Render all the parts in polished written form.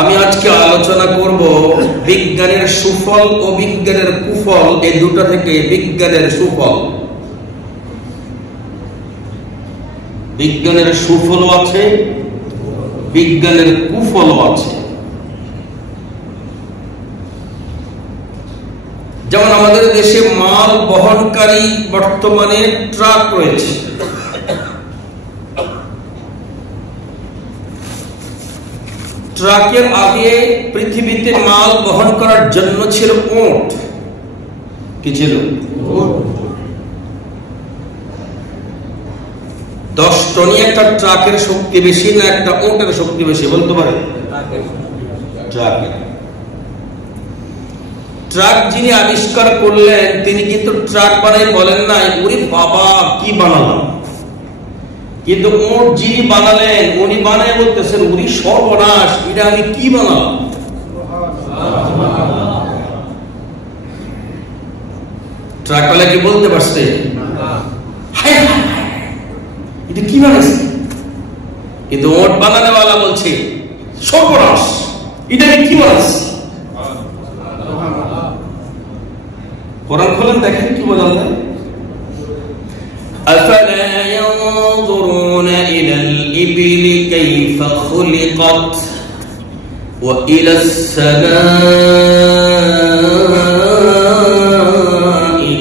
আমি আজকে আলোচনা করব বিজ্ঞানের সুফল ও বিজ্ঞানের কুফল, এই দুটো থেকে বিজ্ঞানের সুফল। বিজ্ঞানের সুফলও আছে, বিজ্ঞানের কুফলও আছে। যেমন আমাদের দেশে মাল বহনকারী বর্তমানে ট্রাক রয়েছে। ট্রাকের আগে পৃথিবীতে মাল বহন করার জন্য ছিল উট। কি ছিল? 10 টনই একটা ট্রাকের শক্তি বেশি না একটা উটের শক্তি বেশি বলতে পারে? ট্রাক যিনি আবিষ্কার করলেন তিনি কিন্তু ট্রাক বানাই বলেন নাই ওরে বাবা কি বানালাম, কিন্তু উট যিনি বানালেন উনি বানায় বলতেছেন উনি সর্বনাশ, এটা আমি কি বানালাম। ট্রাকওয়ালা কি বলতে পারছে এটা কি বানাইছে? কিন্তু উট বানানোওয়ালা বলছে সর্বনাশ, এটা আমি কি বানাইছি। কোরআন খোলেন দেখেন কি বলেন, أفلا ينظرون إلى الإبل كيف خلقت وإلى السماء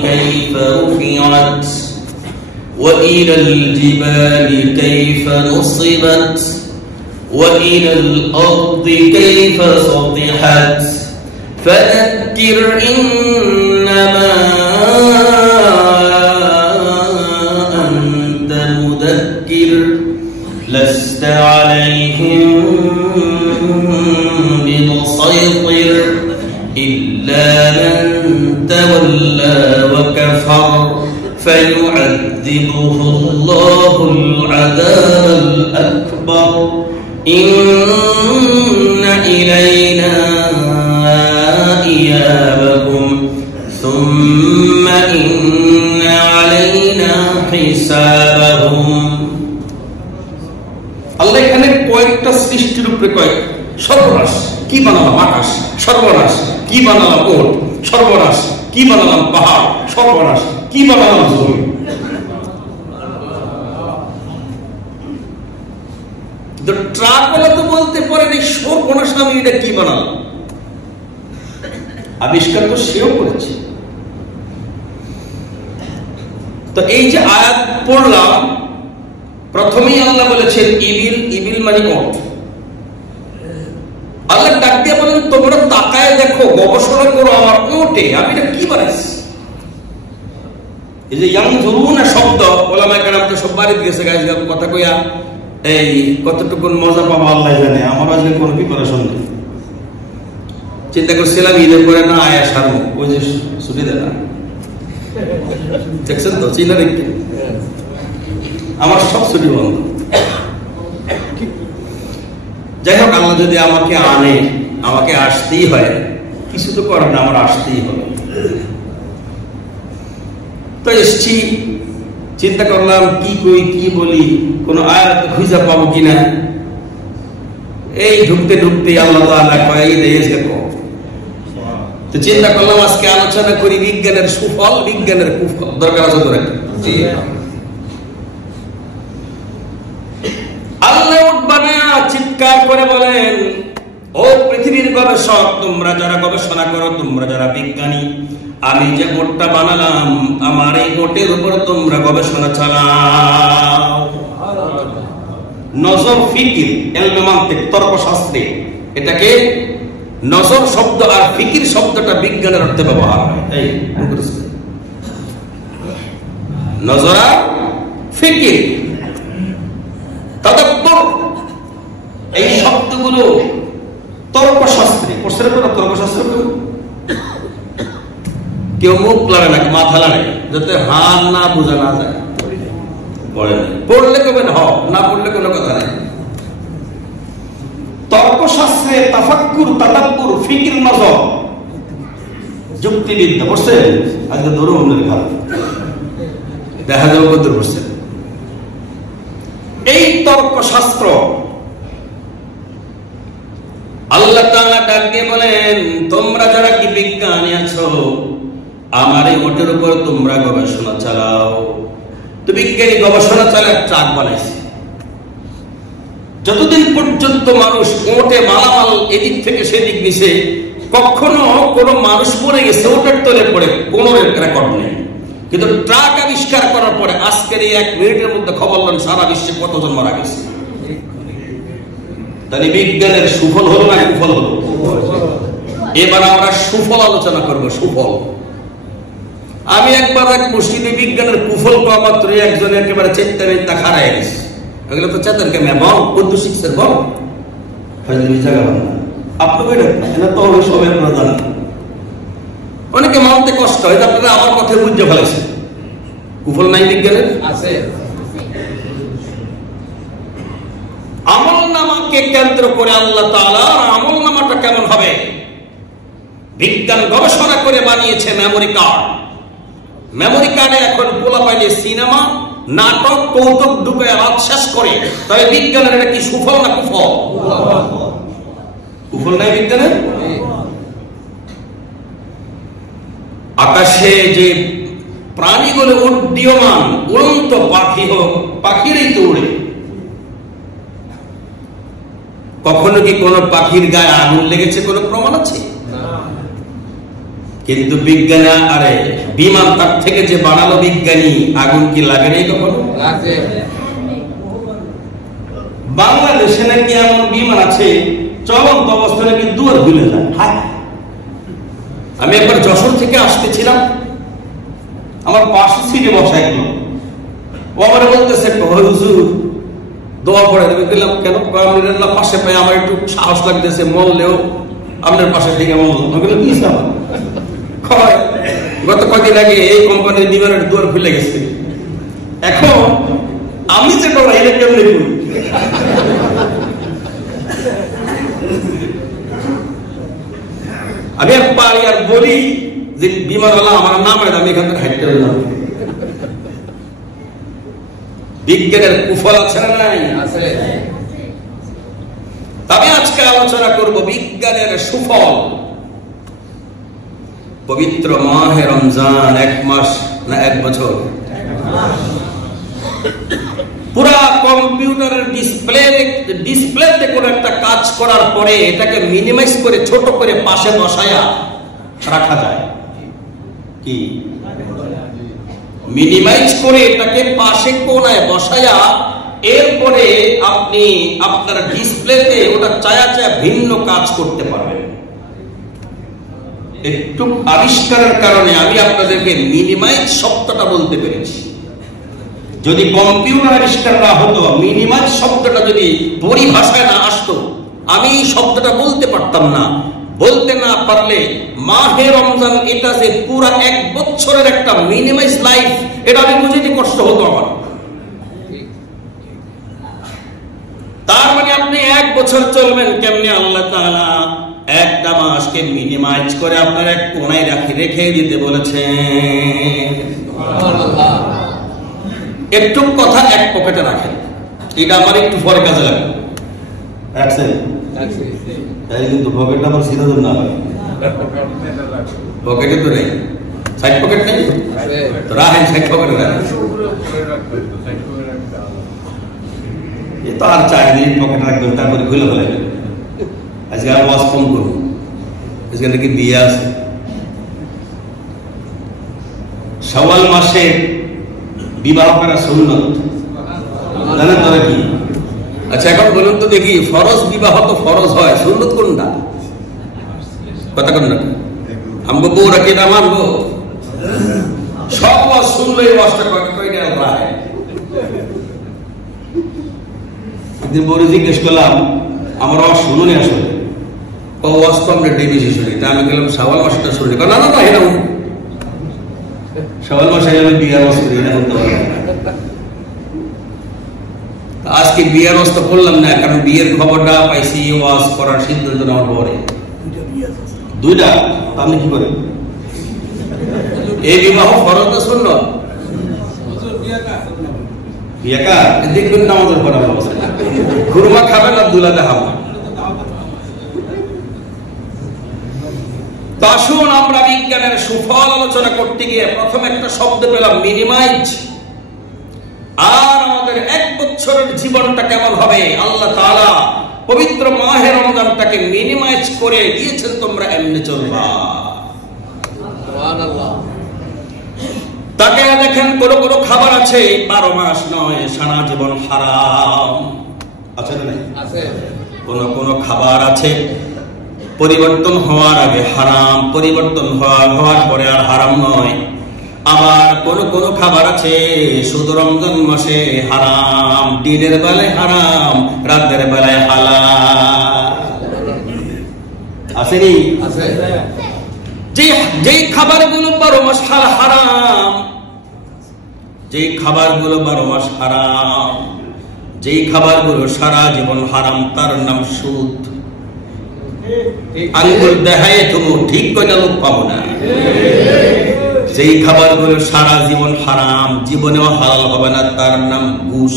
كيف رفعت وإلى الجبال كيف نصبت وإلى الأرض كيف سطحت فذكر إنما لست عليهم بمسيطر إلا من تولى وكفر فيعذبه الله العذاب الأكبر إن إلينا إيابهم ثم إن علينا حسابهم। আল্লাহ এখানে কয়েকটা সৃষ্টির উপরে কয়েক সর্বনাশ কি বানালাম আকাশ, সর্বনাশ কি বানালাম ওট, সর্বনাশ কি বানালাম পাহাড়, সর্বনাশ কি বানালাম জমি। ট্রাকওয়ালা তো বলতে পারেন এই সর্বনাশ আমি এটা কি বানালাম, আবিষ্কার তো সেও করেছে। তো এই যে আয়াত পড়লাম প্রথমেই আল্লাহ বলেছেন ইবিল, ইবিল মানে উট। আল্লাহ ডাক দিয়ে বলেন তোমরা তাকায় দেখো, গবেষণা করো আমার উটে আমি এটা কি বানাইছি। এই যে ইয়ানজুরুনা শব্দ ওলামায়ে কেরাম তো সব বাড়ি দিয়েছে গাইজ কথা কইয়া, এই কতটুকু মজা পাবো আল্লাহ জানে। আমার আজকে কোনো প্রিপারেশন নেই, চিন্তা করছিলাম ঈদের পরে না আয়া সারবো, ওই যে ছুটি দেয় না দেখছেন তো চিন্তা দেখতে আমার সব ছুটি বন্ধ। যাই হোক আল্লাহ যদি আমাকে আনে, আমাকে আসতেই হয়, কিছু তো করার না, আমার আসতেই হবে। তো এসছি, চিন্তা করলাম কি কই কি বলি, কোন আয়াত খুঁজে পাবো কিনা। এই ঢুকতে ঢুকতে আল্লাহ তাআলা কয়েই দিয়েছে। তো চিন্তা করলাম আজকে আলোচনা করি বিজ্ঞানের সুফল বিজ্ঞানের কুফল। দরকার আছে ধরে আল্লাহ উঠবানা চিৎকার করে বলেন ও পৃথিবীর গবেষক, তোমরা যারা গবেষণা করো, তোমরা যারা বিজ্ঞানী, আমি যে ওটটা বানালাম আমার এই ওটের উপর তোমরা গবেষণা চালাও। নজর ফিকির ইলমে মানতিক তর্কশাস্ত্রে এটাকে নজর শব্দ আর ফিকির শব্দটা বিজ্ঞানের অর্থে ব্যবহার হয়। এই নজর আর ফিকির তাদাব্বুর এই শব্দগুলো তর্কশাস্ত্রে পড়ছে না। তর্কশাস্ত্র কেউ মুখ লাগে না, মাথা লাগে, যাতে হার না বোঝা না যায়। পড়লে কবেন হ, না পড়লে কোনো কথা নেই। তর্কশাস্ত্রে তাফাক্কুর, তাদাব্বুর, ফিকির, নজর, যুক্তিবিদ্যা পড়ছে। আজকে ধরো অন্যের ঘর দেখা যাবে কত পড়ছে। এই তর্কশাস্ত্র আল্লাহ তাআলা ডাক দিয়ে বলেন, তোমরা যারা কি বিজ্ঞানী আছো, আমার এই মোটের উপর তোমরা গবেষণা চালাও। তো বিজ্ঞানী গবেষণা চালায় ট্রাক বানাইছে। যতদিন পর্যন্ত মানুষ ওটে মালামাল এদিক থেকে সেদিক নিছে, কখনো কোন মানুষ মরে গেছে ওটার তলে পড়ে কোন রেকর্ড নেই। কিন্তু ট্রাক আবিষ্কার করার পরে আজকের এই 1 মিনিটের মধ্যে খবর নেন সারা বিশ্বে কতজন মারা গেছে। তাহলে বিজ্ঞানের সুফল হলো না কুফল হলো? এবার আমরা সুফল আলোচনা করব। সুফল, আমি একবার এক মসজিদে বিজ্ঞানের কুফল পাওয়া মাত্র একজন একেবারে চেত্তা মেত্তা খাড়াই গেছে। এগুলো তো চেতন কে মে বল কদ্দু শিখছে বল ফাজলি জায়গা না আপনাদের এটা তো হবে সবাই আপনারা জানেন। অনেকে মানতে কষ্ট হয়, আপনারা আমার কথা বুঝতে ফেলেছে। কুফল নাই বিজ্ঞানের? আছে। আমল নামাকে কেন্দ্র করে আল্লাহ তাআলা আমল নামাটা কেমন হবে বিজ্ঞান গবেষণা করে বানিয়েছে মেমোরি কার্ড। মেমোরি কার্ডে এখন পোলা পাইলে সিনেমা নাটক কৌতুক ঢুকে রাত শেষ করে। তবে বিজ্ঞানের এটা কি সুফল না কুফল? কুফল নাই বিজ্ঞানের? আকাশে যে প্রাণীগুলো উড্ডীয়মান, উড়ন্ত পাখি হোক, পাখিরই তো উড়ে। কখনো কি কোন পাখির গায়ে আগুন লেগেছে কোন প্রমাণ আছে? কিন্তু বিজ্ঞানী আরে বিমান তার থেকে যে বানালো বিজ্ঞানী, আগুন কি লাগে নাই কখনো? বাংলাদেশে নাকি এমন বিমান আছে চলন্ত অবস্থায় নাকি দুয়ার খুলে যায়। আমি একবার যশোর থেকে আসতেছিলাম, আমার পাশে সিটে বসা এক লোক, ও আমার বলতেছে হুজুর দোয়া পড়ে দেবে। গেলাম কেন? পাশে পাই আমার একটু সাহস লাগতেছে, মরলেও আপনার পাশে থেকে গত কদিন আগে এই কোম্পানির বিমানের দুয়ার খুলে গেছে। এখন আমি যে করা এটা কেমনি করি? আমি আর পারি আর বলি যে বিমানওয়ালা আমার নাম আমি এখান থেকে হাইটে হইলাম। বিজ্ঞানের কুফল আছে না নাই? আছে। তবে আজকে আলোচনা করব বিজ্ঞানের সুফল। পবিত্র মাহে রমজান 1 মাস না 1 বছর, পুরা কম্পিউটারের ডিসপ্লেতে কোন একটা কাজ করার পরে এটাকে মিনিমাইজ করে ছোট করে পাশে বসায়া রাখা যায়। কি মিনিমাইজ করে এটাকে পাশে কোণায় বসায়া এরপরে আপনি আপনার ডিসপ্লেতে ওটা চায়া চায়া ভিন্ন কাজ করতে পারবেন। একটু আবিষ্কারের কারণে আমি আপনাদেরকে মিনিমাইজ শব্দটা বলতে পেরেছি। যদি কম্পিউটার আবিষ্কার না হতো, মিনিমাইজ শব্দটা যদি পরিভাষায় না আসতো, আমি এই শব্দটা বলতে পারতাম না। বলতে না পারলে মাহে রমজান এটা যে পুরো 1 বছরের একটা মিনিমাইজ লাইফ, এটা আমি বুঝতে কষ্ট হতো আমার। তার মানে আপনি 1 বছর চলবেন কেমনে? আল্লাহ তাআলা একটা মাসকে মিনিমাইজ করে আপনার এক কোণায় রেখে দিতে বলেছেন। একটু কথা এক পকেটে রাখেন, এটা আমার একটু পরে কাজে লাগবে। তাই কিন্তু পকেটটা আমার সিধা না হয়, পকেটে তো নেই, সাইড পকেট নেই তো রাখেন, সাইড পকেটে রাখেন। এ তো আর চাইলে পকেটে রাখবেন, তারপরে খুলে ফেলাবেন। আজকে আর ওয়াজ কম করুন, আজকে নাকি বিয়ে আছে। শাওয়াল মাসে বিবাহ করা সুন্নত, জানেন তারা কি? আচ্ছা এখন বলুন তো দেখি, ফরজ বিবাহ তো ফরজ হয়, সুন্নত কোনটা? কথা কোন না আমগো বউরা কেটা মানবো? সব ওয়াজ শুনলেই ওয়াজটা কয়টা রায়। একদিন বউরে জিজ্ঞেস করলাম, আমার ওয়াজ শুনুনি আসলে, ওয়াজ তো আমরা বেশি শুনি। তা আমি গেলাম শাওয়াল মাসটা শুনি। না না না এরকম শাওয়াল মাসে আমি বিয়ার ওয়াজ করি না, হতে পারে। আজকে বিয়ের অবস্থা করলাম না, কারণ বিয়ের খবরটা পাইছি ওয়াজ করার সিদ্ধান্ত নেওয়ার পরে। দুইটা আপনি কি করেন? এই বিবাহ ফরজ না সুন্নাত? বিয়েকা দেখবেন নামাজের পরে খুরমা খাবেন আর দুলা দেখাবো। তো আসুন আমরা বিজ্ঞানের সুফল আলোচনা করতে গিয়ে প্রথম একটা শব্দ পেলাম মিনিমাইজ। আর আমাদের 1 বছরের জীবনটা কেমন হবে, আল্লাহ তাআলা পবিত্র মাহে রমজানটাকে মিনিমাইজ করে দিয়েছেন, তোমরা এমনি চলবা। সুবহানাল্লাহ। তাকে দেখেন কোন খাবার আছে 12 মাস নয়, সারা জীবন হারাম আছে না? আছে। কোন খাবার আছে পরিবর্তন হওয়ার আগে হারাম, পরিবর্তন হওয়ার পরে আর হারাম নয়। আবার কোন খাবার আছে শুধু রমজান মাসে হারাম, দিনের বেলায় হারাম, রাতের বেলায় হালাল। আসেনি? আছে। যেই খাবারগুলো 12 মাস হারাম, যেই খাবারগুলো 12 মাস হারাম, যেই খাবারগুলো সারা জীবন হারাম, তার নাম সুদ। আঙ্গুল দেখায় তুমি ঠিক করে লোক পাবো না। যেই খাবারগুলো সারা জীবন হারাম, জীবনেও হালাল হবে না, তার নাম ঘুষ।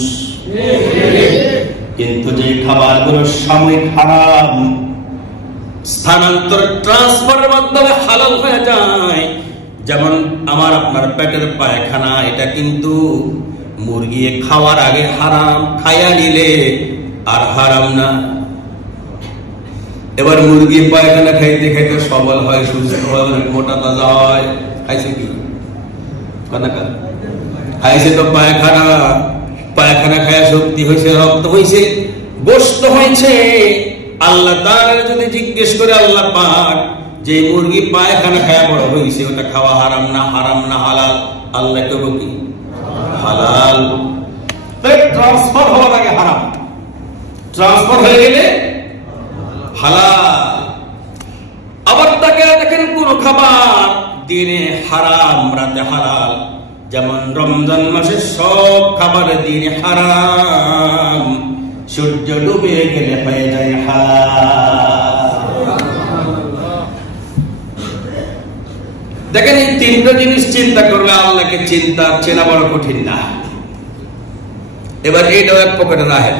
কিন্তু যেই খাবারগুলো সাময়িক হারাম, স্থানান্তর ট্রান্সফারের মাধ্যমে হালাল হয়ে যায়, যেমন আমার আপনার পেটের পায়খানা, এটা কিন্তু মুরগি খাওয়ার আগে হারাম, খাইয়া নিলে আর হারাম না। এবার মুরগি পায়খানা খাইতে খাইতে সবল হয়, সুস্থ হয়, মোটা তাজা হয়। খাইছে কি? খাইছে তো পায়খানা খায়া শক্তি হয়েছে, রক্ত হয়েছে, গোশত হয়েছে। আল্লাহ তাআলা যদি জিজ্ঞেস করে আল্লাহ পাক যে মুরগি পায়খানা খায়া বড় হয়েছে, ওটা খাওয়া হারাম না হালাল? আল্লাহ কইব কি? হালাল। ট্রান্সফার হওয়ার আগে হারাম, ট্রান্সফার হয়ে গেলে হালাল। আবার তাকে দেখেন কোন খাবার দিনে হারাম, রাতে হালাল। যেমন রমজান মাসে সব খাবার দিনে হারাম, সূর্য ডুবে গেলে হয়ে যায় হালাল। দেখেন এই 3টা জিনিস চিন্তা করলে আল্লাহকে চেনা বড় কঠিন না। এবার এইটাও এক পকেটে রাখেন।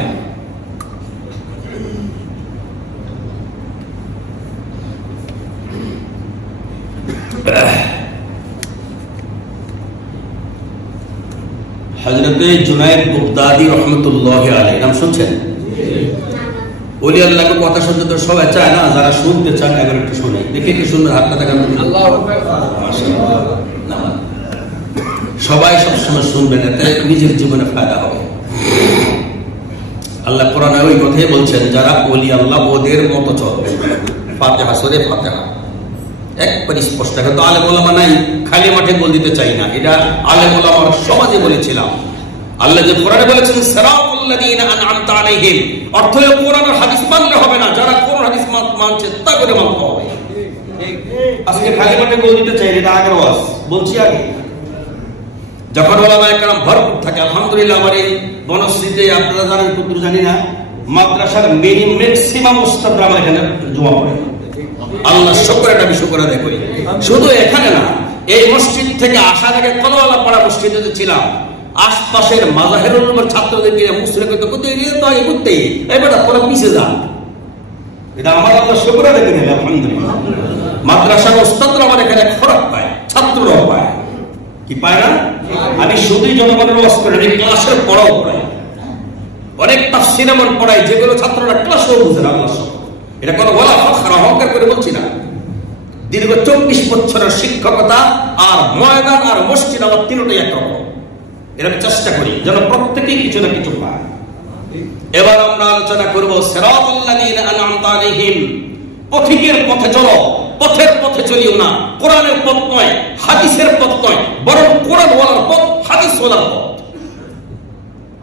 হযরতে জুনায়েদ বাগদাদী রাহমাতুল্লাহ আলাইহি নাম শুনছেন? ওলি আল্লাহকে কথা শুনতে তো সবাই চায় না, যারা শুনতে চান এবার একটু শুনে দেখে কি সুন্দর হাতটা দেখান। আল্লাহু আকবার। মাশাআল্লাহ। সবাই সবসময় শুনবেন, এতে নিজের জীবনে ফায়দা হবে। আল্লাহ কোরআনে ওই কথাই বলছেন, যারা ওলি আল্লাহ ওদের মতো চলবে। ফাতিহা সূরা ফাতিহা একবারে স্পষ্ট। কিন্তু আলেম ওলামা নাই, খালি মাঠে বল দিতে চাই না, এটা আলেম ওলামার সমাজে বলেছিলাম। আল্লাহ যে কোরআনে বলেছেন সিরাতাল্লাযীনা আন'আমতা আলাইহিম, অর্থ হলো কোরআন আর হাদিস মানলে হবে না, যারা কোরআন হাদিস মানছে তা করে মানতে হবে। আজকে খালি মাঠে বল দিতে চাই, এটা আগের ওয়াজ বলছি। আগে যখন ওলামায়ে কেরাম ভরপুর থাকে, আলহামদুলিল্লাহ আমার এই বনশ্রীতে আপনারা জানেন কতটুকু জানি না, মাদ্রাসার ম্যাক্সিমাম উস্তাদরা আমার এখানে জমা পড়ে। আল্লাহ শুকর, এটা আমি শুকর আদায় করি। শুধু এখানে না, এই মসজিদ থেকে আসা থেকে কলওয়ালা পাড়া মসজিদে ছিলাম, আশপাশের মাজাহিরুল উলুমের ছাত্রদেরকে মুসলিম করতে এবারটা পরে পিছিয়ে যান। এটা আমার আল্লাহ শুকর আদায় করি, আলহামদুলিল্লাহ। মাদ্রাসার ওস্তাদরা আমার এখানে খরচ পায়, ছাত্ররাও পায়। কি পায় না? আমি শুধুই জনগণের ওয়াজ করি, আমি ক্লাসের পড়াও পড়াই, অনেক তাফসীর এমন পড়াই যেগুলো ছাত্ররা ক্লাসেও বুঝে না। আল্লাহ শুকর। এটা কোনো বলা অহংকার করে বলছি না। দীর্ঘ 24 বছরের শিক্ষকতা আর ময়দান আর মসজিদ আমার তিনটাই একরকম। এটা আমি চেষ্টা করি যেন প্রত্যেকেই কিছু না কিছু পায়। এবার আমরা আলোচনা করব সিরাতাল্লাযীনা আন'আমতা আলাইহিম। পথিকের পথে চলো, পথের পথে চলিও না। কোরআনের পথ নয়, হাদিসের পথ নয়, বরং কোরআন ওয়ালার পথ, হাদিস ওয়ালার পথ।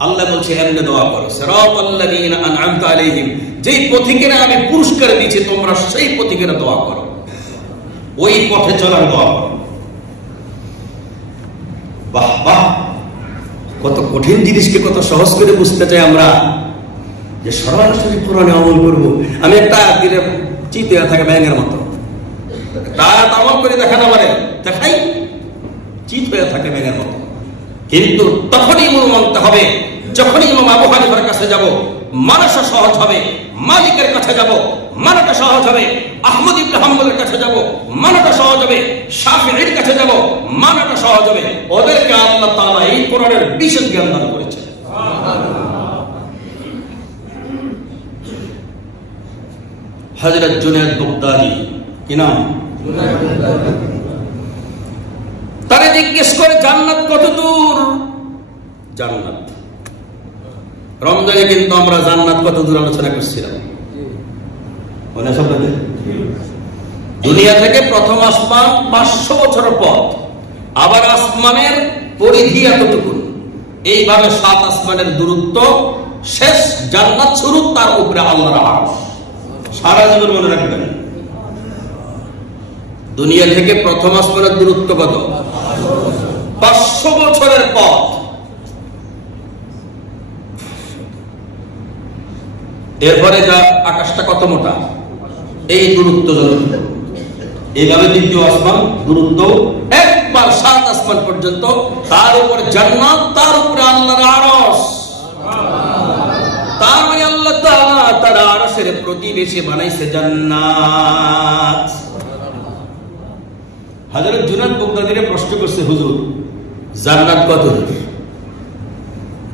আল্লাহ বলছে এমনি দোয়া করো, সিরাতাল্লাযীনা আন'আমতা আলাইহিম, যেই পথিকেরা আমি পুরস্কার দিয়েছি তোমরা সেই পথিকেরা দোয়া করো, ওই পথে চলার দোয়া করো। বাহ বাহ, কত কঠিন জিনিসকে কত সহজ করে বুঝতে চাই আমরা, যে সরাসরি কোরআনে আমল করবো। আমি একটা দিলে চিত হয়ে থাকে ব্যাঙের মতো, তার আমল করে দেখা না পারে, দেখাই চিত হয়ে থাকে ব্যাঙের মতো। কিন্তু তখনই মূল মানতে হবে যখনই ইমাম আবু হানিফার কাছে যাব মানাটা সহজ হবে, মালিকের কাছে যাব মানাটা সহজ হবে, আহমদ ইবনে হাম্বলের কাছে যাব মানাটা সহজ হবে, শাফিঈর কাছে যাব মানাটা সহজ হবে। ওদেরকে আল্লাহ তাআলা এই কোরআনের বিশেষ জ্ঞান দান করেছে। হযরত জুনায়েদ বাগদাদী কি নাম? তারা জিজ্ঞেস করে জান্নাত কত দূর? জান্নাত রমজানে কিন্তু আমরা জান্নাত কত দূর আলোচনা করছিলাম, মনে আছে আপনাদের? দুনিয়া থেকে প্রথম আসমান 500 বছর পথ, আবার আসমানের পরিধি এতটুকু, এইভাবে 7 আসমানের দূরত্ব, শেষ জান্নাত শুরু, তার উপরে আল্লাহর আরশ। সারা জীবন মনে রাখবেন, দুনিয়া থেকে প্রথম আসমানের দূরত্ব কত? 500 বছরের পথ। এরপরে যা আকাশটা কত মোটা, এই দূরত্ব এইভাবে দ্বিতীয় আসমান দূরত্ব একবার 7 আসমান পর্যন্ত, তার উপরে জান্নাত, তার উপরে আল্লাহর আরশ। তার মানে আল্লাহ তাআলা তার আরশের প্রতিবেশী বানাইছে জান্নাত। হযরত জুনায়েদ বাগদাদীরে প্রশ্ন করছে, হুজুর জান্নাত কত দূর?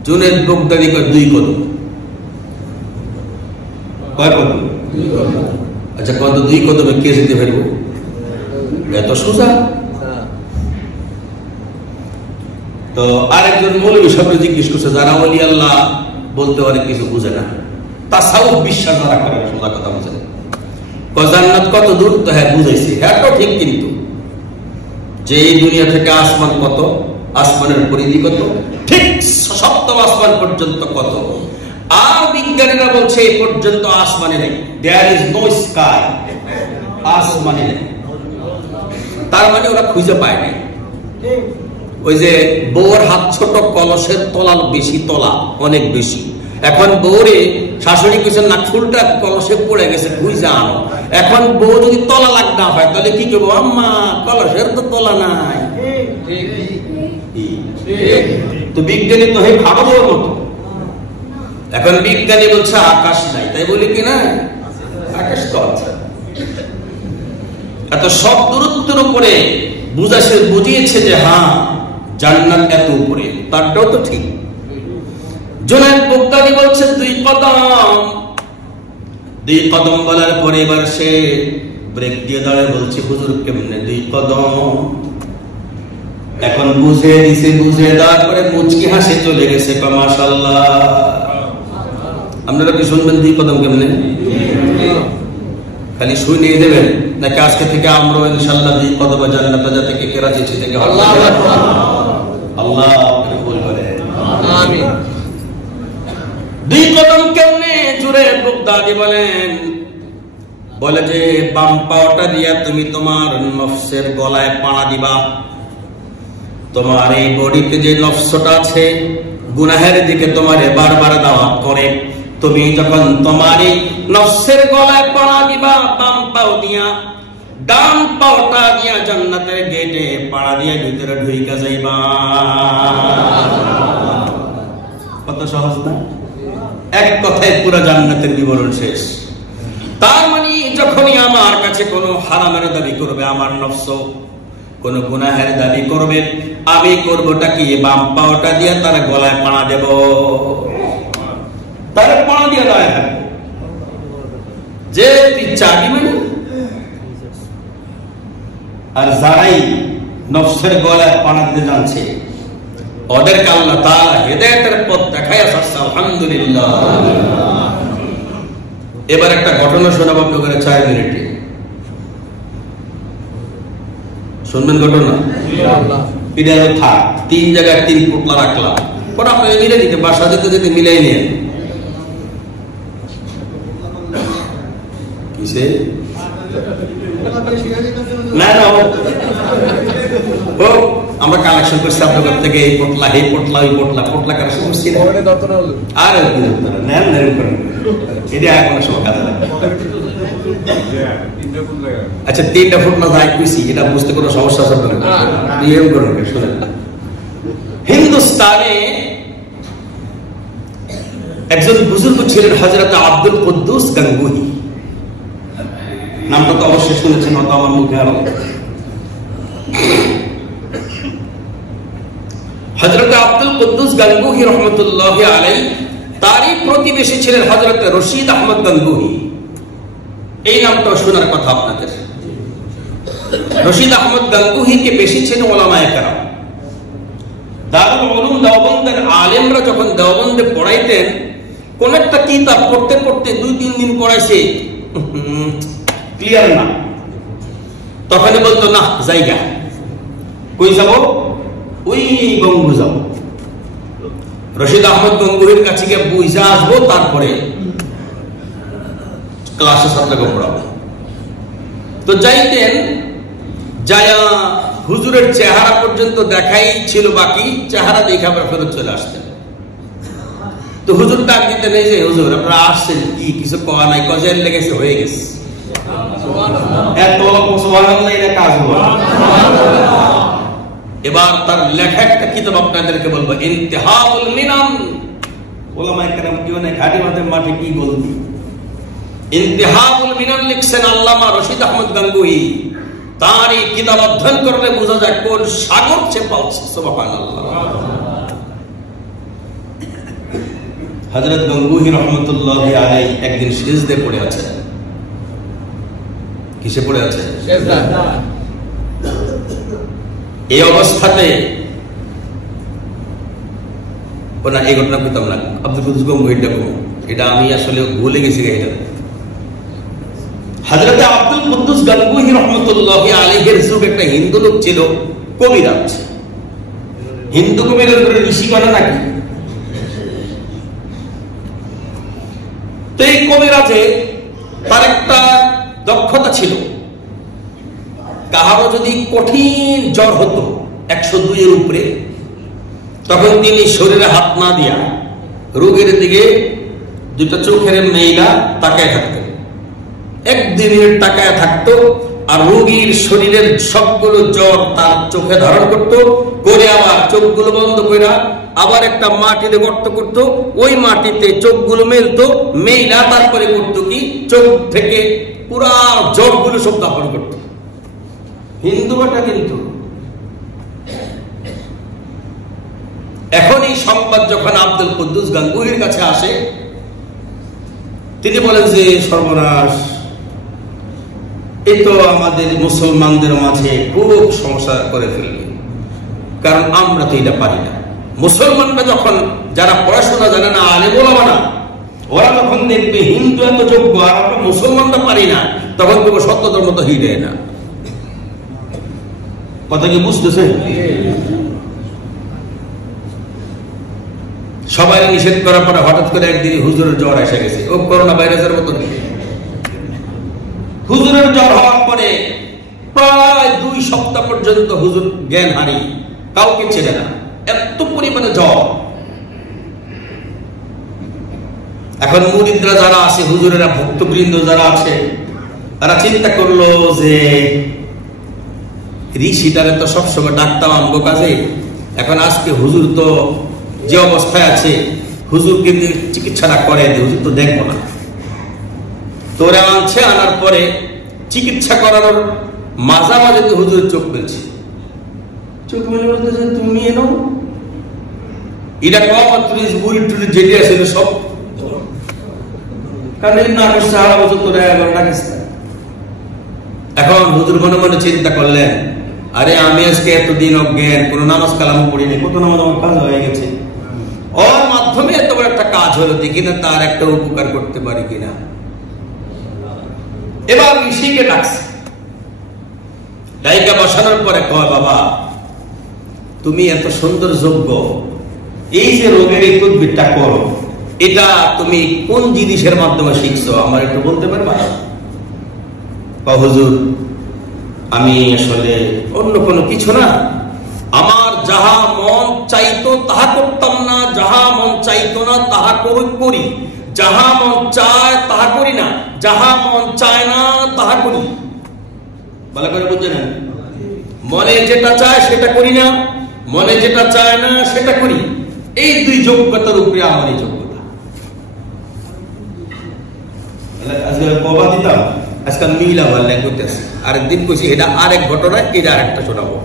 জুনায়েদ বাগদাদী কয় 2 কদম। কয় কদম? 2 কদম। আচ্ছা, কত 2 কদমে কে যেতে পারবো? এত সোজা? তো আরেকজন মৌলবী সাহেব জিজ্ঞেস করছে, যারা ওলি আল্লাহ বলতে অনেক কিছু বুঝে না, তাসাউফ বিশ্বাস যারা করে, সোজা কথা বুঝে না, জান্নাত কত দূর? তো হ্যাঁ বুঝাইছি, হ্যাঁ তো ঠিক, কিন্তু যে এই দুনিয়া থেকে আসমান কত, আসমানের পরিধি কত, ঠিক 7ম আসমান পর্যন্ত কত। আর বিজ্ঞানীরা বলছে এই পর্যন্ত আসমানে নেই, দেয়ার ইজ নো স্কাই, আসমানে নেই। তার মানে ওরা খুঁজে পায় নাই। ওই যে বউর হাত ছোট, কলসের তলা বেশি, তলা অনেক বেশি। এখন বউরে শাশুড়ি কইছেন না, ফুলটা কলসে পড়ে গেছে, খুঁজে আনো। এখন বউ যদি তলা লাগ না হয় তাহলে কি করবো? আম্মা কলসের তো তলা নাই। তো বিজ্ঞানী তো হে খাবো মতো। এখন বিজ্ঞানী বলছে আকাশ নাই, তাই বলি কি না, আকাশ তো আছে। এত সব দূরত্বের উপরে বুঝিয়েছে যে হ্যাঁ জান্নাত এত উপরে, তারটাও তো ঠিক। জুনায়েদ বাগদাদী বলছে 2 কদম। 2 কদম বলার পরে এবার সে ব্রেক দিয়ে দাঁড়ায় বলছে, হুজুর কেমনে 2 কদম? এখন বুঝে দিছে, বুঝে দেওয়ার পরে মুচকি হাসি চলে গেছে, মাশাআল্লাহ। আপনারা কি শুনবেন 2 কদম কেমনে? খালি শুনিয়ে দেবেন নাকি আজকে থেকে আমরা ইনশাআল্লাহ 2 কদমে জান্নাতে যেতে কে রাজি থেকে? আল্লাহু আকবার, আল্লাহ কবুল করে, আমিন। 2 কদম কেমনে? জুনায়েদ বাগদাদী বলে যে বাম পাওটা দিয়া তুমি তোমার নফসের গলায় পাড়া দিবা। তোমার এই বডিতে যে নফসটা আছে গুনাহের দিকে তোমারে বারবার দাওয়াত করে, তুমি যখন তোমার এই নফসের গলায় পাড়া দিবা বাম পাও দিয়া, ডান পাওটা দিয়া জান্নাতের গেটে পাড়া দিয়া ভিতরে ঢুইকা যাইবা। কত সহজ না? এক কথায় পুরো জান্নাতের বিবরণ শেষ। তার মানে যখনই আমার কাছে কোনো হারামের দাবি করবে, আমার নফস কোন গুনাহের দাবি করবে, আমি করবোটা কি? বাম পাওটা দিয়ে তার গলায় পাড়া দেব, তার পাড়া দিয়ে দাঁড়ায় থাকবো যে তুই চাবি মানে। আর যারাই নফসের গলায় পাড়া দিতে জানছে ওদেরকে আল্লাহ তাআলা হেদায়েতের পথ দেখায় আসছে, আলহামদুলিল্লাহ। এবার একটা ঘটনা শোনাবো আপনাদের 4 মিনিটে, শুনবেন ঘটনা? পিড়ারে থাক 3 জায়গায় 3 পুতলা রাখলাম, পরে আপনাকে মিলে দিতে, বাসা যেতে যেতে মিলাই নিয়ে। কিসে না না ও আমরা কালেকশন করছি আপনাদের থেকে, এই পোটলা এই পোটলা ওই পোটলা, পোটলা কালেকশন করছি না। আর নেন নেন করেন, এটা এখন সময় কাজে লাগে। আচ্ছা 3টা ফুট না যায় কইছি, এটা বুঝতে কোনো সমস্যা আছে না? নিয়ম করুন, শুনেন। হিন্দুস্তানে একজন বুজুর্গ ছিলেন হযরত আব্দুল কুদ্দুস গাঙ্গুহি। নামটা তো অবশ্যই শুনেছেন, হয়তো আমার মুখে আরো। হযরত আব্দুল কুদ্দুস গাঙ্গুহি রহমতুল্লাহি আলাইহি, তারই প্রতিবেশী ছিলেন হযরত রশিদ আহমদ গাঙ্গুহি। এই নামটাও শোনার কথা আপনাদের। রশিদ আহমদ গাঙ্গুহিকে বেশি ছিলেন উলামায়ে কেরাম। দারুল উলুম দেওবন্দের আলেমরা যখন দেওবন্দে পড়াইতেন, কোন একটা কিতাব পড়তে পড়তে 2-3 দিন পড়াইছে, ক্লিয়ার না, তখনই বলতো না জায়গা কই যাব, ওই গঙ্গু যাব। রশিদ আহমদ গঙ্গুহির কাছে গিয়ে বুঝা আসবো, তারপরে ক্লাসে ছাত্রকে পড়াবো। তো যাইতেন, যায়া হুজুরের চেহারা পর্যন্ত দেখাই ছিল বাকি, চেহারা দেখে আবার ফেরত চলে আসতেন। তো হুজুর ডাক দিতেন, এই যে হুজুর আপনারা আসছেন, কি কিছু কওয়া নাই, কজের লেগেছে, হয়ে গেছে। এবার তার লেখা একটা কিতাব আপনাদেরকে বলবো, ইন্তিহাউল মিনান। উলামায়ে কেরাম কি মানে ঘাটি মাঠে কি বলবি, ইন্তিহাউল মিনান লিখছেন আল্লামা রশিদ আহমদ গাঙ্গুহি। তার এই কিতাব অধ্যয়ন করলে বোঝা যায় কোন সাগর সে পাচ্ছে। সুবহানাল্লাহ। হযরত গাঙ্গুহি রহমতুল্লাহি আলাইহি একদিন সিজদায় পড়ে আছেন। কিসে পড়ে আছেন? সিজদা। এই অবস্থাতে ওনা এই ঘটনা পেতাম না, আব্দুল কুদ্দুস গাঙ্গুহি দেখো, এটা আমি আসলে ভুলে গেছি। হযরত আব্দুল কুদ্দুস গাঙ্গুহি রহমতুল্লাহি আলাইহির যুগে একটা হিন্দু লোক ছিল, কবিরাজ। হিন্দু কবিরাজ ঋষি করে নাকি? তো এই কবিরাজে তার একটা দক্ষতা ছিল, কাহারও যদি কঠিন জ্বর হতো 102 এর উপরে, তখন তিনি শরীরে হাত না দিয়া রোগীর দিকে দুটো চোখের মেইলা তাকায় থাকতেন। 1-2 মিনিট তাকায় থাকতো, আর রোগীর শরীরের সবগুলো জ্বর তার চোখে ধারণ করত, করে আবার চোখগুলো বন্ধ করে আবার একটা মাটিতে গর্ত করত, ওই মাটিতে চোখগুলো মেলতো, মেইলা তারপরে করতো কি, চোখ থেকে পুরা জ্বরগুলো সব দাফন করত। হিন্দু বাটা কিন্তু। এখন এই সংবাদ যখন আব্দুল কুদ্দুস গাঙ্গুহির কাছে আসে, তিনি বলেন যে সর্বনাশ, এই তো আমাদের মুসলমানদের মাঝে খুব সমস্যা করে ফেলবে, কারণ আমরা তো এটা পারি না। মুসলমানরা যখন, যারা পড়াশোনা জানে না, আলেম ওলামা না, ওরা যখন দেখবে হিন্দু এত যোগ্য আর আমরা মুসলমানরা পারি না, তখন কেউ সত্য ধর্ম তো হিড়ে না। কথা কি বুঝতেছে? সবাই নিষেধ করার পরে হঠাৎ করে একদিন হুজুরের জ্বর এসে গেছে, ও করোনা ভাইরাসের মতো। হুজুরের জ্বর হওয়ার পরে প্রায় 2 সপ্তাহ পর্যন্ত হুজুর জ্ঞান হারি, কাউকে চেনে না, এত পরিমাণে জ্বর। এখন মুরিদরা যারা আছে, হুজুরেরা ভক্তবৃন্দ যারা আছে, তারা চিন্তা করলো যে ঋষিটারে তো সবসময় ডাকতাম আমগো কাজে, এখন আজকে হুজুর তো যে অবস্থায় আছে, হুজুরকে চিকিৎসাটা করে, হুজুর তো দেখবো না। তোরে আনছে, আনার পরে চিকিৎসা করানোর মাঝামাঝি হুজুরের চোখ মেলছে, চোখ মেলে বলতেছে তুমি এনো, এটা কম বুড়ি টুড়ি যেটি আছে সব, কারণ না করছে সারা বছর তোরা ডাকিস না। এখন হুজুর মনে মনে চিন্তা করলেন, আরে আমি আজকে এতদিন অজ্ঞান, কোন নামাজ কালামও পড়িনি, কত নামাজ আমার কাজ হয়ে গেছে, ওর মাধ্যমে এত বড় একটা কাজ হলো, দেখি না তার একটা উপকার করতে পারি কিনা। এবার ঋষিকে ডাকছে, ডাইকা বসানোর পরে কয়, বাবা তুমি এত সুন্দর যোগ্য, এই যে রোগের এই তদবিরটা করো, এটা তুমি কোন জিনিসের মাধ্যমে শিখছো, আমার একটু বলতে পারবা? হুজুর আমি আসলে অন্য কোনো কিছু না, আমার যাহা মন চাইতো তাহা করতাম না, যাহা মন চাইতো না তাহা করি, যাহা মন চায় তাহা করি না, যাহা মন চায় না তাহা করি। ভালো করে বুঝছেন? মনে যেটা চায় সেটা করি না, মনে যেটা চায় না সেটা করি। এই 2 যোগ্যতার উপরে আমারই যোগ্যতা। আজকে কবা দিতাম, আজকাল মিলা ভাল্লাই করতেছে। আরেকদিন কইছি এটা আরেক ঘটনা, এটা আরেকটা শোনাবো।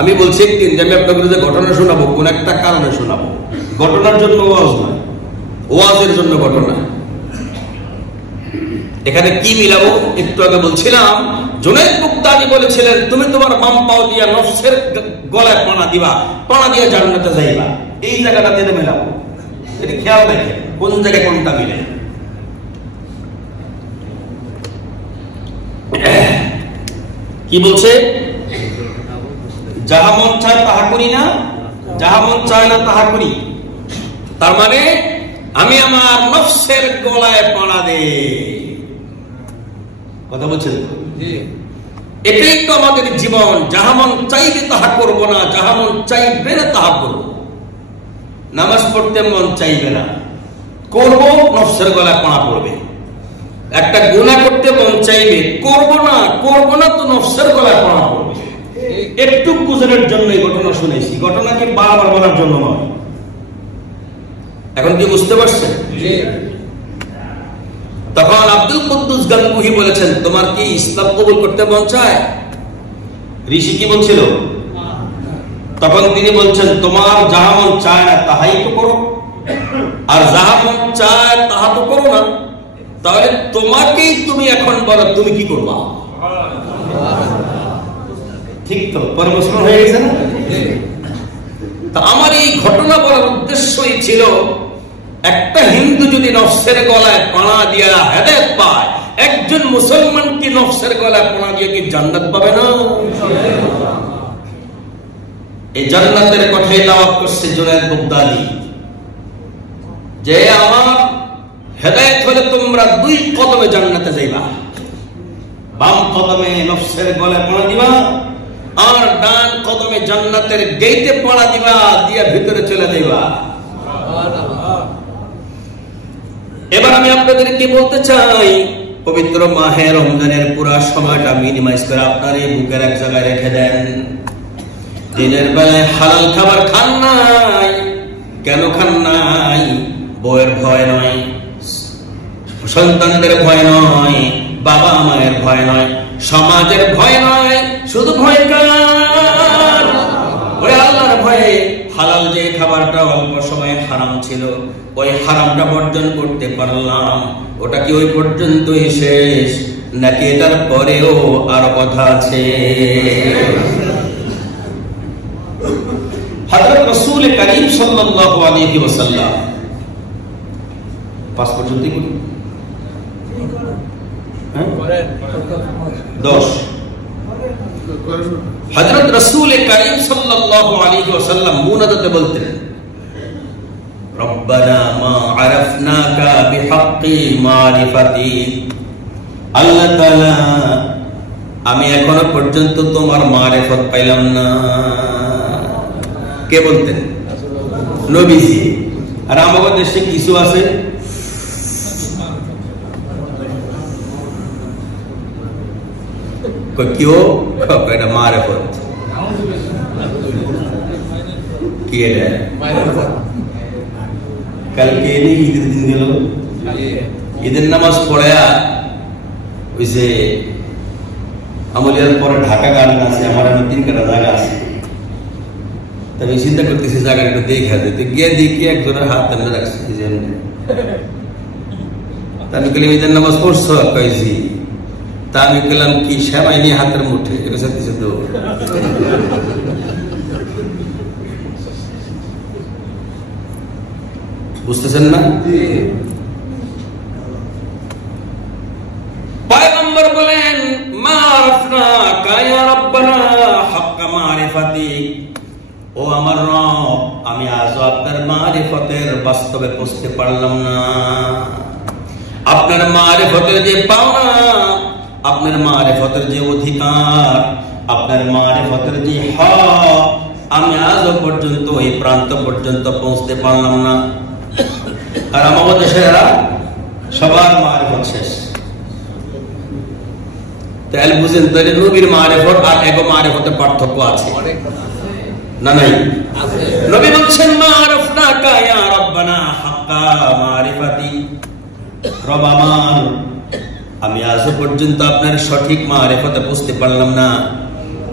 আমি বলছি একদিন যে আমি আপনাকে যে ঘটনা শোনাবো, কোন একটা কারণে শোনাবো। ঘটনার জন্য ওয়াজ না, ওয়াজের জন্য ঘটনা। এখানে কি মিলাবো? একটু আগে বলছিলাম জুনায়েদ বাগদাদী বলেছিলেন, তুমি তোমার বাম পাও দিয়া নফসের গলায় পানা দিবা, পানা দিয়ে জান্নাতে যাইবা। এই জায়গাটা দিয়ে মেলাবো, এটা খেয়াল রাখে কোন জায়গায় কোনটা মিলে। কি বলছে? যাহা মন চায় তাহা করি না, যাহা মন চায় না তাহা করি। তার মানে আমি আমার নফসের গলায় পানা দেই। কথা বলছেন? এটাই তো আমাদের জীবন। যাহা মন চাইবে তাহা করবো না, যাহা মন চাইবে না তাহা করবো। নামাজ পড়তে মন চাইবে না, করবো, নফসের গলায় পানা পড়বে। একটা গুনাহ করতে মন চাইবে, করবো না তো নফসের গলায় পানা পড়বে। একটু গুজরের জন্য এই ঘটনা শুনেছি, ঘটনা কি বারবার বলার জন্য নয়। এখন কি বুঝতে পারছেন? তখন আব্দুল কুদ্দুস গানগুহি বলেছেন, তোমার কি ইসলাম কবুল করতে মন চায়? ঋষি কি বলছিল? তখন তিনি বলছেন, তোমার যাহা মন চায় না তাহাই তো করো, আর যাহা মন চায় তাহা তো করো না। তাহলে তোমাকেই তুমি এখন বলো তুমি কি করবা। ঠিক তো? পরমস্ম হয়ে গেছে না? তা আমার এই ঘটনা বলার উদ্দেশ্যই ছিল, একটা হিন্দু যদি নফসের গলায় পানা দিয়া হেদায়েত পায়, একজন মুসলমান কি নফসের গলায় পানা দিয়ে কি জান্নাত পাবে না? এই জান্নাতের কথাই দাওয়াত করছে জুনায়েদ বাগদাদী, যে আমার হেদায়েত হলে তোমরা দুই কদমে জান্নাতে যাইবা। বাম কদমে নফসের গলায় পানা দিবা, আর ডান কদমে জান্নাতের গেটে পাড়া দিবা, দিয়া ভিতরে চলে যাইবা। এবার আমি আপনাদেরকে বলতে চাই, পবিত্র মাহে রমজানের পুরা সময়টা মিনিমাইজ করে আপনার এই বুকের এক জায়গায় রেখে দেন। দিনের বেলায় হালাল খাবার খান নাই। কেন খান নাই? বউয়ের ভয় নয়, সন্তানদের ভয় নয়, বাবা মায়ের ভয় নয়, সমাজের ভয় নয়, শুধু ভয় কার? ওই আল্লাহর ভয়ে। হালাল যে খাবারটা অল্প সময়ে হারাম ছিল, ওই হারামটা বর্জন করতে পারলাম, ওটা কি ওই পর্যন্তই শেষ, নাকি এটার পরেও আরো কথা আছে? হযরত রাসূল করিম সাল্লাল্লাহু আলাইহি ওয়াসাল্লাম 5 পর্যন্তই করি, 10। হযরত রাসূল করিম সাল্লাল্লাহু আলাইহি ওয়াসাল্লাম মুনাজাতে বলতেন, রব্বানা মা আরাফনাকা বিহাক্কি মারিফাতি। আল্লাহ তাআলা, আমি এখনো পর্যন্ত তোমার মারিফত পাইলাম না। কে বলতেন? নবীজি। আর আমাদের দেশে কিছু আছে কেউ এটা মারিফত কি? এটা কালকে ঈদের দিন গেল, ঈদের নামাজ পড়া ওই যে আমলিয়ার পরে ঢাকা গান আছে, আমার 3 কাটা জায়গা আছে। তবে চিন্তা করতেছি জায়গাটা একটু দেখে দিতে গিয়ে দেখি একজনের হাত টানে রাখছে। আমি বললাম ঈদের নামাজ পড়ছো? কইছি। তা আমি বললাম কি সেমাই নিয়ে হাতের মুঠে বুঝতেছেন না? পয়গম্বর বলেন, মা আরাফনাকা ইয়া রাব্বানা হাক্কা মারিফাতি। ও আমার রব, আমি আজও আপনার মারিফতের বাস্তবে পৌঁছতে পারলাম না। আপনার মারিফতের যে পাওনা, আপনার মারিফতের যে অধিকার, আপনার মারিফতের যে হক, আমি আজও পর্যন্ত এই প্রান্ত পর্যন্ত পৌঁছতে পারলাম না। আর আমাদের দেশের সবার মারিফত শেষ। তাহলে বুঝেন, তাহলে নবীর মারিফত আর এগো মারিফতের পার্থক্য আছে না? নাই? নবী বলছেন, মা আরাফনাকা ইয়া রাব্বানা হাক্কা মারিফাতি। রব আমার, আমি আজ পর্যন্ত আপনার সঠিক মারিফতে বুঝতে পারলাম না,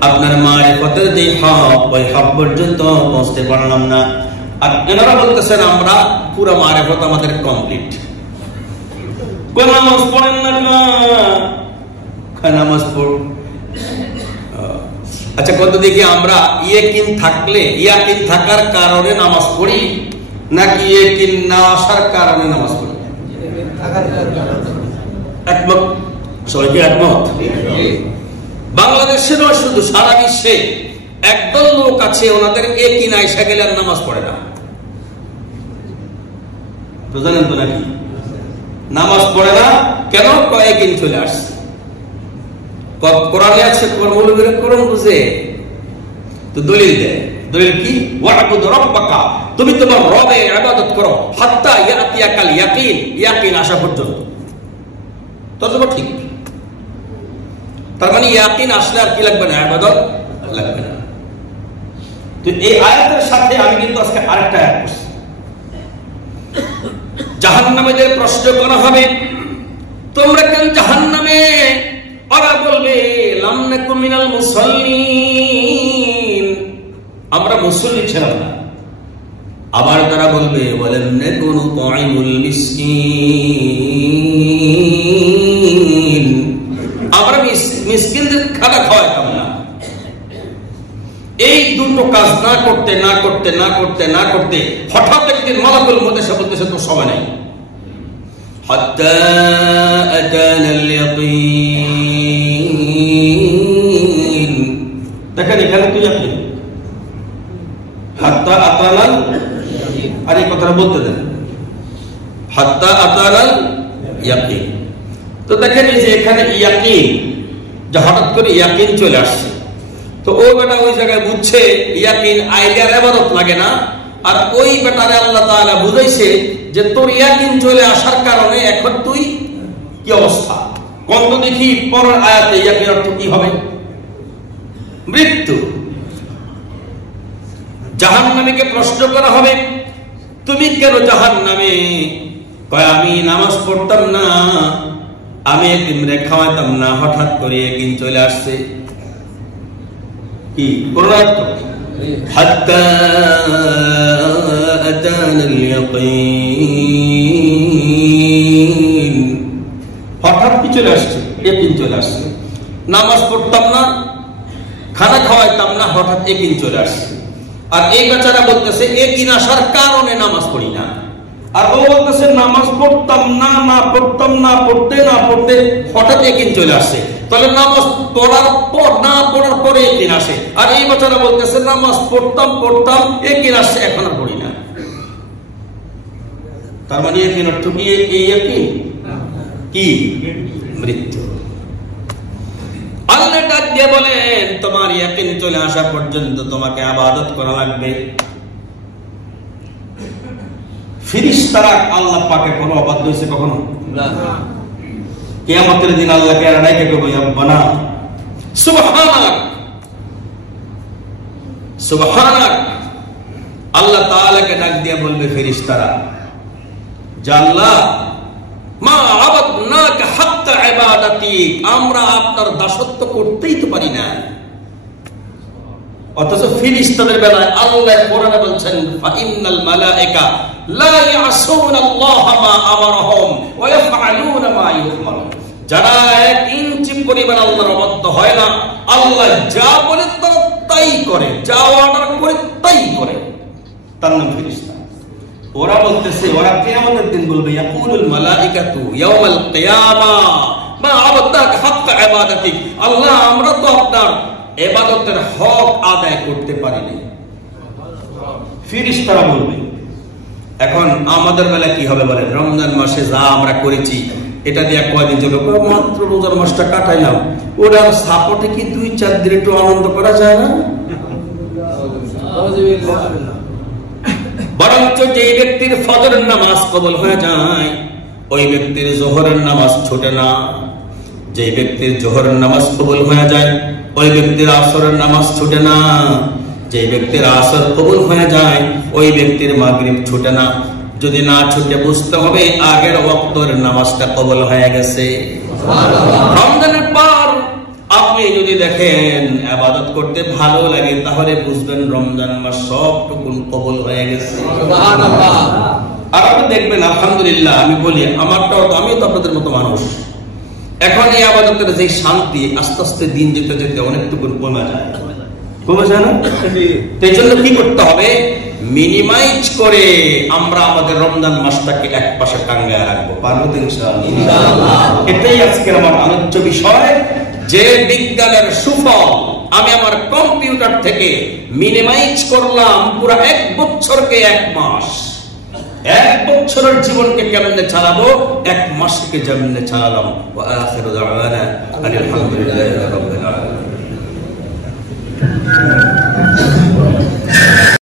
আপনার মারিফতের যে হক ওই হক পর্যন্ত পৌঁছতে পারলাম না। আর এনারা বলতেছেন আমরা পুরো মারিফত আমাদের কমপ্লিট। কোন নামাজ পড়েন না, নামাজ পড়। আচ্ছা, কত দেখি আমরা ইয়াকিন থাকলে, ইয়াকিন থাকার কারণে নামাজ পড়ি নাকি ইয়াকিন না আসার কারণে নামাজ পড়ি? একমত? সবাই কি একমত? বাংলাদেশে নয়, শুধু সারা বিশ্বে একদল লোক আছে ওনাদের ইয়াকিন আইসা গেলে আর নামাজ পড়ে না। তো জানেন তো নাকি নামাজ পড়ে না কেন? ইয়াকিন চলে আসছে। কোরআনে আছে, কোরআন বুঝে তো দলিল দেয়। দলিল কি? ওয়া'বুদ রাব্বাকা, তুমি তোমার রবের ইবাদত করো হাত্তা ইয়াতিয়াকাল ইয়াকিন, ইয়াকিন আসা পর্যন্ত। তর্জমা ঠিক। তার মানে ইয়াকিন আসলে আর কি লাগবে না? ইবাদত লাগবে না। তো এই আয়াতের সাথে আমি কিন্তু আজকে আরেকটা আয়াত পড়ছি। জাহান্নামীদের প্রশ্ন করা হবে, তোমরা কেন জাহান্নামে? ওরা বলবে লাম নাকু মিনাল মুসাল্লিন, আমরা মুসল্লি ছিলাম না। আবার তারা বলবে ওয়ালাম নাকু নুতঈমুল মিসকিন, আমরা মিসকিনদের খানা খাওয়াতাম না। এই দুটো কাজ না করতে না করতে না করতে না করতে হঠাৎ একদিন মালাকুল মউত এসে বলতেছে তো সময় নাই। হাত্তা আতানাল ইয়াকিন, দেখেন এখানে তো ইয়াকিন, হাত্তা আতানাল, আর এই কথাটা বলতে দেন, হাত্তা আতানাল ইয়াকিন। তো দেখেন এই যে এখানে ইয়াকিন, যে হঠাৎ করে ইয়াকিন চলে আসছে, তো ওই বেটা ওই জায়গায় বুঝছে ইয়াকিন আইলে আর ইবাদত লাগে না। আর ওই বেটারে আল্লাহ তাআলা বুঝাইছে যে তোর ইয়াকিন চলে আসার কারণে এখন তুই কি অবস্থা। কত দেখি পরের আয়াতে ইয়াকিন অর্থ কি হবে? মৃত্যু। জাহান্নামীকে প্রশ্ন করা হবে, তুমি কেন জাহান্নামে? কয় আমি নামাজ পড়তাম না, আমি এতিমরে খাওয়াতাম না, হঠাৎ করে ইয়াকিন চলে আসছে। কি কোন অর্থ? হাত্তা আতানাল ইয়াকিন, হঠাৎ কি চলে আসছে? ইয়াকিন চলে আসছে। নামাজ পড়তাম না, খানা খাওয়াইতাম না, হঠাৎ ইয়াকিন চলে আসছে। আর এই বেচারা বলতেছে ইয়াকিন আসার কারণে নামাজ পড়ি না। আর ও বলতেছে নামাজ পড়তাম না, না পড়তাম না, পড়তে না পড়তে হঠাৎ ইয়াকিন চলে আসছে। তাহলে নামাজ পড়ার পর না পড়ার পরে ইয়াকিন আসে। আর এই বেচারা বলতেছে নামাজ পড়তাম পড়তাম ইয়াকিন আসছে, এখন আর পড়ি না। তার মানে ইয়াকিন অর্থ কি? ইয়াকিন কি? মৃত্যু। আল্লাহ ডাক দিয়ে বলেন তোমার ইয়াকিন চলে আসা পর্যন্ত তোমাকে ইবাদত করা লাগবে। ফেরেশতারা আল্লাহ পাকের কোনো অবাধ্য হয়েছে কখনো? না। কিয়ামতের দিন আল্লাহকে আর ডাকে কইবে রব্বানা সুবহানাক সুবহানাক, আল্লাহ তাআলাকে ডাক দিয়ে বলবে ফেরেশতারা, যে আল্লাহ মা আবাদনাকা হাক্কা ইবাদাতিক, আমরা আপনার দাসত্ব করতেই তো পারি না। অথচ ফেরেশতাদের বেলায় আল্লাহ কোরআনে বলছেন ফাইন্নাল মালায়েকা লা ইয়াসুনাল্লাহা মা আমারহুম ওয়া ইয়াফআলুনা মা ইউমারুন, যারা এক ইঞ্চি পরিমাণ আল্লাহর অবাধ্য হয় না, আল্লাহ যা বলে তাই করে, যা অর্ডার করে তাই করে, তার নাম ফেরেশতা। ওরা বলতেছে, ওরা কিয়ামতের দিন বলবে ইয়াকুলুল মালাইকাতু ইয়াউমাল কিয়ামা মা আবাদনাকা হাক্কা ইবাদাতিক, আল্লাহ আমরা তো আপনার ইবাদতের হক আদায় করতে পারিনি। ফেরেশতারা বলবে। এখন আমাদের বেলা কি হবে বলেন? রমজান মাসে যা আমরা করেছি এটা দিয়ে কয়দিন চলো, মাত্র রোজার মাসটা কাটাইলাম, ওরা সাপোর্টে কি 2-4 দিন একটু আনন্দ করা যায় না? বরঞ্চ যে ব্যক্তির ফজরের নামাজ কবুল হয়ে যায় ওই ব্যক্তির জোহরের নামাজ ছুটে না, যে ব্যক্তির জোহরের নামাজ কবুল হয়ে যায় ওই ব্যক্তির আসরের নামাজ ছুটে না, যে ব্যক্তির আসর কবুল হয়ে যায় ওই ব্যক্তির মাগরিব ছুটে না, যদি না ছুটে বুঝতে হবে আগের ওয়াক্তের নামাজটা কবুল হয়ে গেছে। রমজানের পর আপনি যদি দেখেন ইবাদত করতে ভালো লাগে তাহলে বুঝবেন রমজান মাস সবটুকু কবুল হয়ে গেছে। সুবহানাল্লাহ। আর আপনি দেখবেন আলহামদুলিল্লাহ, আমি বলি আমারটাও তো, আমিও তো আপনাদের মতো মানুষ। এখন এই ইবাদতের যে শান্তি আস্তে আস্তে দিন যেতে যেতে অনেকটুকু কমে যায় না? এই জন্য কি করতে হবে? মিনিমাইজ করে আমরা আমাদের রমজান মাসটাকে এক পাশে টাঙ্গায় রাখবো। পারবো তো ইনশাআল্লাহ। এটাই আজকের আমার আলোচ্য বিষয়, যে বিজ্ঞানের সুফল আমি আমার কম্পিউটার থেকে মিনিমাইজ করলাম পুরো 1 বছরকে 1 মাস। 1 বছরের জীবনকে কেমনে চালাবো, 1 মাসকে কেমনে চালালাম। ওয়া আখিরু দাওয়ানা আলহামদুলিল্লাহি রাব্বিল আলামিন।